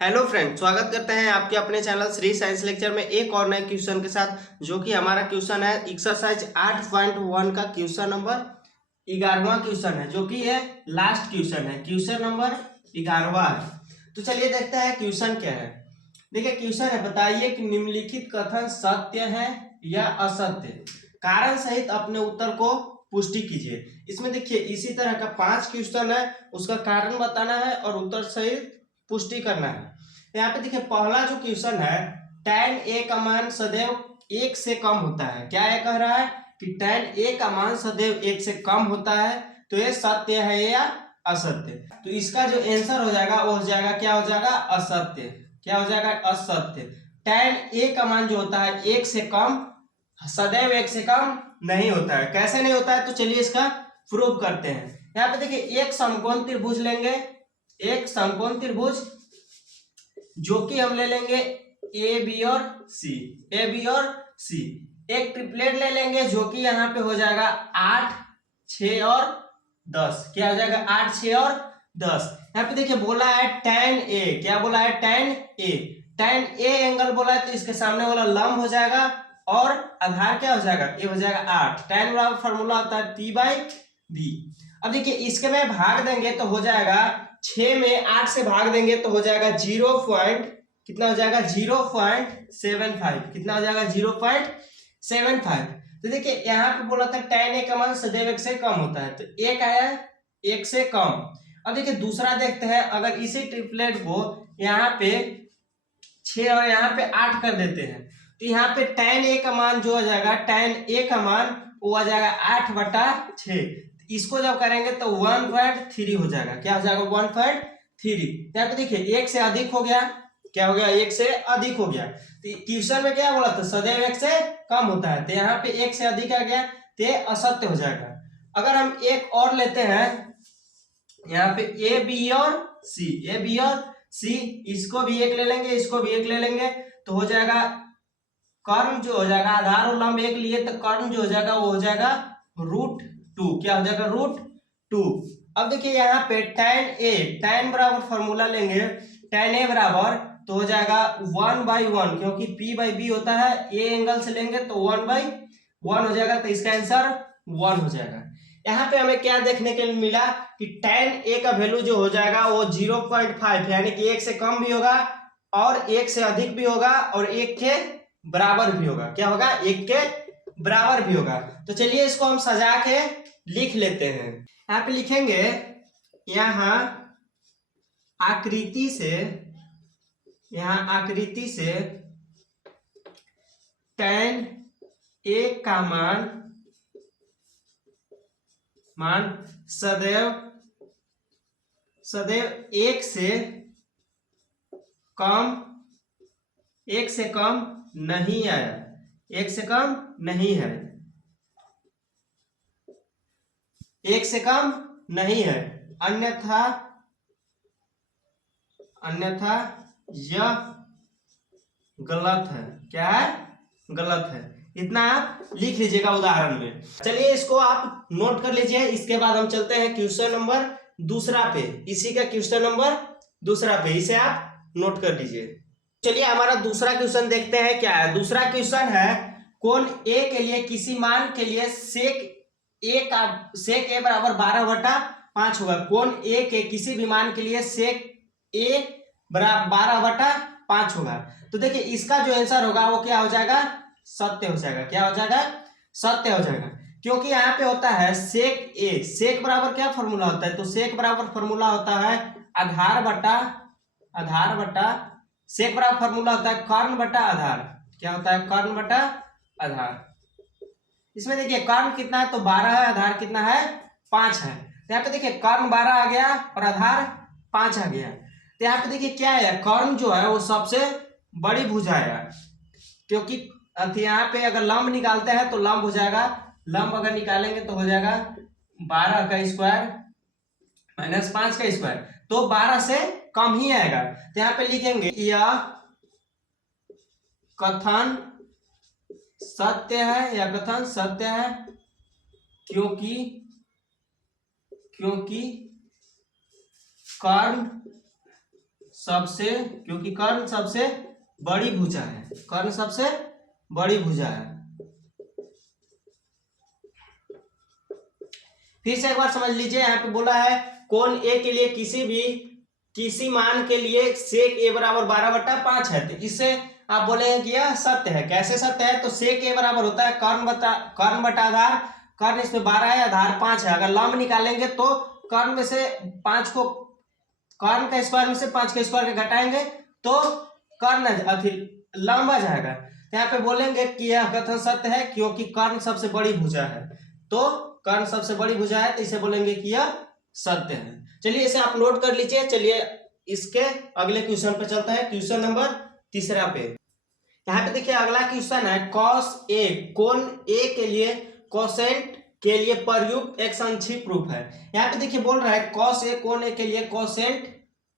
Hello friend, स्वागत करते हैं आपके अपने चैनल श्री साइंस लेक्चर में एक और नए क्वेश्चन के साथ, जो कि हमारा क्वेश्चन है एक्सरसाइज 8.1 का क्वेश्चन नंबर 11वां क्वेश्चन है, जो कि ये लास्ट क्वेश्चन है। क्वेश्चन नंबर 11वां है। तो चलिए देखते हैं क्वेश्चन क्या है। देखिए क्वेश्चन है, बताइए कि निम्नलिखित कथन सत्य है या असत्य। कारण सहित अपने उत्तर को पुष्टि कीजिए। इसमें देखिए इसी तरह का 5 क्वेश्चन है, उसका कारण बताना है और उत्तर सहित पुष्टि करना है। यहाँ पे देखिए पहला जो क्वेश्चन है, tan a का मान सदैव 1 से कम होता है। क्या ये कह रहा है कि tan a का मान सदैव 1 से कम होता है, तो ये सत्य है या असत्य। तो इसका जो आंसर हो जाएगा वो हो जाएगा, क्या हो जाएगा, असत्य। क्या हो जाएगा, असत्य। tan a का मान जो होता है 1 से कम, सदैव 1 से कम नहीं होता है। कैसे नहीं होता है, तो चलिए इसका प्रूव करते हैं। यहाँ पे देखिए एक समकोण त्रिभुज लेंगे, एक समकोण त्रिभुज जो कि हम ले लेंगे ए बी और सी, ए बी और सी। एक ट्रिपलेट ले लेंगे जो कि यहाँ पे हो जाएगा 8, 6 और 10। क्या हो जाएगा, 8, 6 और 10। यहाँ पे देखिए बोला है tan a, क्या बोला है, tan a। tan a angle बोला है, तो इसके सामने वाला लंब हो जाएगा और आधार क्या हो जाएगा, ये हो जाएगा 8। tan बराबर फॉर्मूला होता है p/b। अब देखिए इसके में भाग देंगे तो हो जाएगा 6 में 8 से भाग देंगे तो हो जाएगा 0 पॉइंट, कितना हो जाएगा, 0.75। कितना हो जाएगा, 0.75। तो देखिए यहाँ पे बोला था tan a का मान सदैव 1 से कम होता है, तो एक आया 1 से कम। अब देखिए दूसरा देखते हैं, अगर इसी ट्रिपलेट को यहाँ पे 6 और यहाँ पे 8 कर देते हैं, तो यहाँ पे tan a का मान जो हो जाएगा, tan a का मान वो आ जाएगा 8/6। इसको जब करेंगे तो 1.3 हो जाएगा। क्या हो जाएगा, 1.3। यहाँ पे देखिए 1 से अधिक हो गया। क्या हो गया, 1 से अधिक हो गया। तो क्वेश्चन में क्या बोला था, सदैव 1 से कम होता है, तो यहाँ पे 1 से अधिक आ गया, तो ये असत्य हो जाएगा। अगर हम एक और लेते हैं, यहाँ पे ए बी और सी, ए बी और सी, इसको भी एक ले लेंगे, इसको भी एक ले लेंगे, तो हो जाएगा कर्ण जो हो जाएगा, आधार और लंब एक लिए तो कर्ण जो हो जाएगा वो हो जाएगा √2। क्या हो जाएगा, √2। अब देखिए यहाँ पे tan a, tan बराबर फॉर्मूला लेंगे, tan a बराबर तो हो जाएगा 1/1, क्योंकि p/b होता है, a एंगल से लेंगे तो 1/1 हो जाएगा, तो इसका आंसर 1 हो जाएगा। यहाँ पे हमें क्या देखने के लिए मिला कि tan a का वैल्यू जो हो जाएगा वो 0.5, यानी कि 1 से कम भी होगा और 1 से अधिक भी होगा और 1 के बराबर भी होगा। क्या होगा, 1 के बराबर भी होगा। तो चलिए इसको हम सजा के लिख लेते हैं। यहाँ पे लिखेंगे, यहाँ आकृति से, यहाँ आकृति से tan a का मान सदैव 1 से कम, 1 से कम नहीं आया, 1 से कम नहीं है, 1 से कम नहीं है, अन्यथा यह गलत है। क्या है, गलत है। इतना आप लिख लीजिएगा उदाहरण में। चलिए इसको आप नोट कर लीजिए। इसके बाद हम चलते हैं क्वेश्चन नंबर दूसरा पे। इसी का क्वेश्चन नंबर दूसरा पे, इसे आप नोट कर लीजिए। चलिए हमारा दूसरा क्वेश्चन देखते हैं क्या है। दूसरा क्वेश्चन है, कोण ए के लिए किसी मान के लिए सेक ए बराबर 12/5 होगा। कोण ए के किसी भी मान के लिए सेक ए बराबर 12/5 होगा। तो देखिए इसका जो आंसर होगा वो क्या हो जाएगा, सत्य हो जाएगा। क्या हो जाएगा, सत्य हो जाएगा। क्योंकि यहाँ पे होता है सेक ए, सेक बराबर क्या फॉर्मूला होता है, तो सेक बराबर फॉर्मूला होता है आधार बटा सेक बराबर फॉर्मूला होता है कर्ण बटा आधार। क्या होता है, कर्ण बटा आधार। इसमें देखिए कर्ण कितना है, तो 12 है, आधार कितना है, 5 है। तो यहाँ पे देखिए कर्ण 12 आ गया और आधार 5 आ गया। तो यहाँ पे देखिए क्या है, कर्ण जो है वो सबसे बड़ी भुजा है, क्योंकि यहाँ पे अगर लंब निकालते हैं तो लंब हो जाएगा, लंब अगर निकालेंगे तो हो जाएगा 12 का स्क्वायर माइनस 5 का स्क्वायर, तो 12 से कम ही आएगा। तो यहाँ पे लिखेंगे यह कथन सत्य है, या कथन सत्य है क्योंकि कर्ण सबसे, क्योंकि कर्ण सबसे बड़ी भुजा है, कर्ण सबसे बड़ी भुजा है। फिर से एक बार समझ लीजिए, यहाँ पे बोला है कोण ए के लिए किसी मान के लिए सेक ए बराबर 12/5 है। तो इससे आप बोलेंगे कि यह सत्य है। कैसे सत्य है? तो सेक ए बराबर होता है कर्ण बटा आधार, कर्ण इसमें 12 है, आधार 5 है। अगर लंब निकालेंगे तो कर्ण में से 5 को, कर्ण का स्क्वायर में से 5 के स्क्वायर के घटाएंगे तो कर्ण लंब आ जाएगा। तो यहाँ पे बोलेंगे कि यह कथन सत्य है क्योंकि कर्ण सबसे बड़ी भुजा है। तो कर्ण सबसे बड़ी भुजा है तो इसे बोलेंगे कि यह सत्य है। चलिए इसे आप नोट कर लीजिए। चलिए इसके अगले क्वेश्चन पे चलते हैं, क्वेश्चन नंबर 3 पे। यहाँ पे देखिए अगला क्वेश्चन है कॉस ए कोण ए के लिए कोसेंट के लिए प्रयुक्त एक संक्षिप्त रूप है। यहाँ पे देखिए बोल रहा है कॉस ए कोण ए के लिए कोसेंट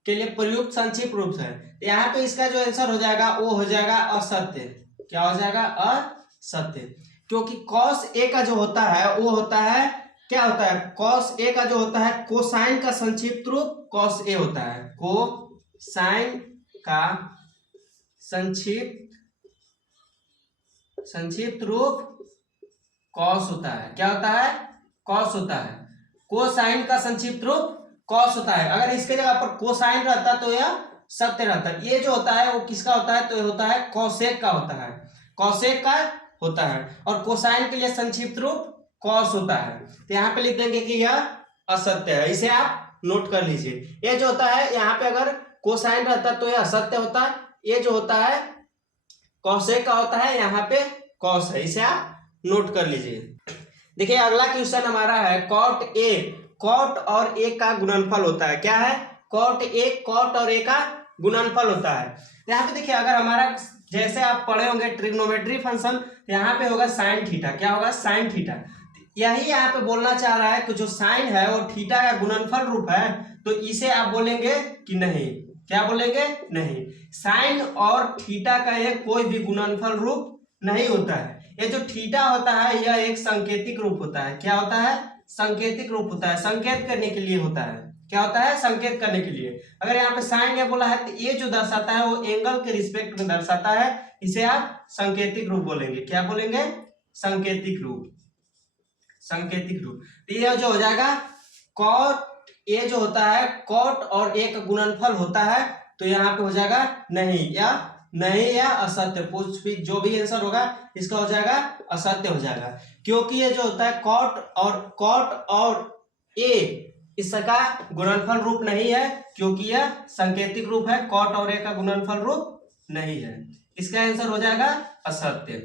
के लिए प्रयुक्त संक्षिप्त रूप है। यहाँ पे इसका जो आंसर हो जाएगा वो हो जाएगा असत्य। क्या हो जाएगा? असत्य। क्योंकि कॉस ए का जो होता है वो होता है, क्या होता है? कॉस ए का जो होता है कोसाइन का संक्षिप्त रूप कॉस ए होता है। कोसाइन का संक्षिप्त रूप कॉस होता है। क्या होता है? कॉस होता है। कोसाइन का संक्षिप्त रूप कॉस होता है। अगर इसके जगह पर कोसाइन रहता तो यह सत्य रहता। ये जो होता है वो किसका होता है? तो ये होता है कोसेक का होता है, कोसेक का होता है। और कोसाइन के लिए संक्षिप्त रूप कॉस होता है। तो यहाँ पे लिख देंगे कि यह असत्य है। इसे आप नोट कर लीजिए। ये जो होता है यहाँ पे अगर कोसाइन रहता तो यह असत्य होता है। ये जो होता है कोसेक का होता है, यहाँ पे कॉस है। इसे आप नोट कर लीजिए। देखिए अगला क्वेश्चन हमारा है कॉट ए, कॉट और ए का गुणनफल होता है। क्या है? कॉट और ए का गुणनफल होता है। यहाँ पे देखिए अगर हमारा, जैसे आप पढ़े होंगे ट्रिग्नोमेट्री फंक्शन, यहाँ पे होगा साइन थीटा। क्या होगा? Sine theta. यही यहाँ पे बोलना चाह रहा है कि जो साइन है वो थीटा का गुणनफल रूप है। तो इसे आप बोलेंगे कि नहीं। क्या बोलेंगे? नहीं। साइन और थीटा का ये कोई भी गुणनफल रूप नहीं होता है। ये जो थीटा होता है यह एक सांकेतिक रूप होता है। क्या होता है? सांकेतिक रूप होता है। संकेत करने के लिए होता है। क्या होता है? संकेत करने के लिए। अगर यहाँ पे साइन ये बोला है तो ये जो दर्शाता है वो एंगल के रिस्पेक्ट में दर्शाता है। इसे आप सांकेतिक रूप बोलेंगे। क्या बोलेंगे? सांकेतिक रूप। सांकेतिक रूप। तो ये जो हो जाएगा कॉट ए जो होता है कॉट और ए का गुणनफल होता है। तो यहाँ पे हो जाएगा नहीं या असत्य। कुछ भी जो भी आंसर होगा इसका हो जाएगा असत्य हो जाएगा। क्योंकि ये जो होता है कॉट और ए इसका गुणनफल रूप नहीं है, क्योंकि यह सांकेतिक रूप है। कॉट और ए का गुणनफल रूप नहीं है। इसका आंसर हो जाएगा असत्य।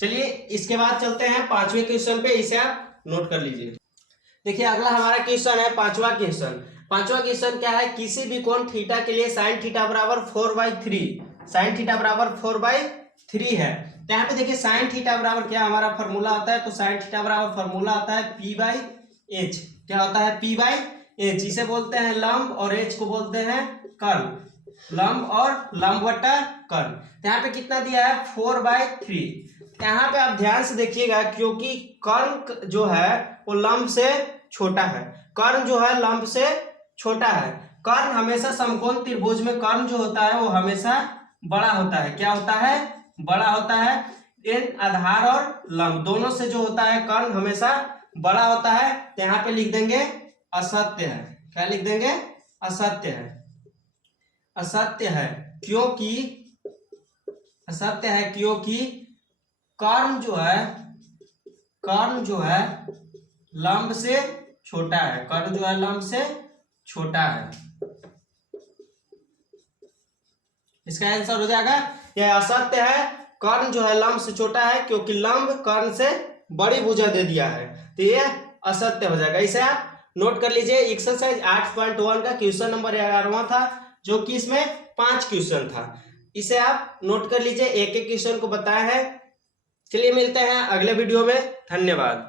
चलिए इसके बाद चलते हैं 5वें क्वेश्चन पे। इसे आप नोट कर लीजिए। देखिए अगला हमारा क्वेश्चन है 5वां क्वेश्चन। 5वां क्वेश्चन क्या है? किसी भी कोण थीटा के लिए साइन थीटा बराबर 4/3, साइन थीटा बराबर 4/3 है। तो यहाँ पे देखिए साइन थीटा बराबर क्या हमारा फॉर्मूला होता है? तो साइन थीटा बराबर फॉर्मूला होता है P/H। क्या होता है? P/H। इसे बोलते हैं लंब और H को बोलते हैं कर्ण। लंब और लंब बटा कर्ण। यहाँ पे कितना दिया है? 4/3। यहाँ पे आप ध्यान से देखिएगा क्योंकि कर्ण जो है वो लंब से छोटा है। कर्ण जो है लंब से छोटा है। कर्ण हमेशा समकोण त्रिभुज में कर्ण जो होता है वो हमेशा बड़ा होता है। क्या होता है? बड़ा होता है। इन आधार और लंब दोनों से जो होता है कर्ण हमेशा बड़ा होता है। तो यहाँ पे लिख देंगे असत्य है। क्या लिख देंगे? असत्य है। असत्य है क्योंकि कर्ण जो है लंब से छोटा है। कर्ण जो है लंब से छोटा है। इसका आंसर हो जाएगा यह असत्य है। कर्ण जो है लंब से छोटा है क्योंकि लंब कर्ण से बड़ी भुजा दे दिया है। तो ये असत्य हो जाएगा। इसे आप नोट कर लीजिए। एक्सरसाइज 8.1 का क्वेश्चन नंबर 11वां था, जो कि इसमें 5 क्वेश्चन था। इसे आप नोट कर लीजिए। एक एक क्वेश्चन को बताया है। चलिए मिलते हैं अगले वीडियो में। धन्यवाद।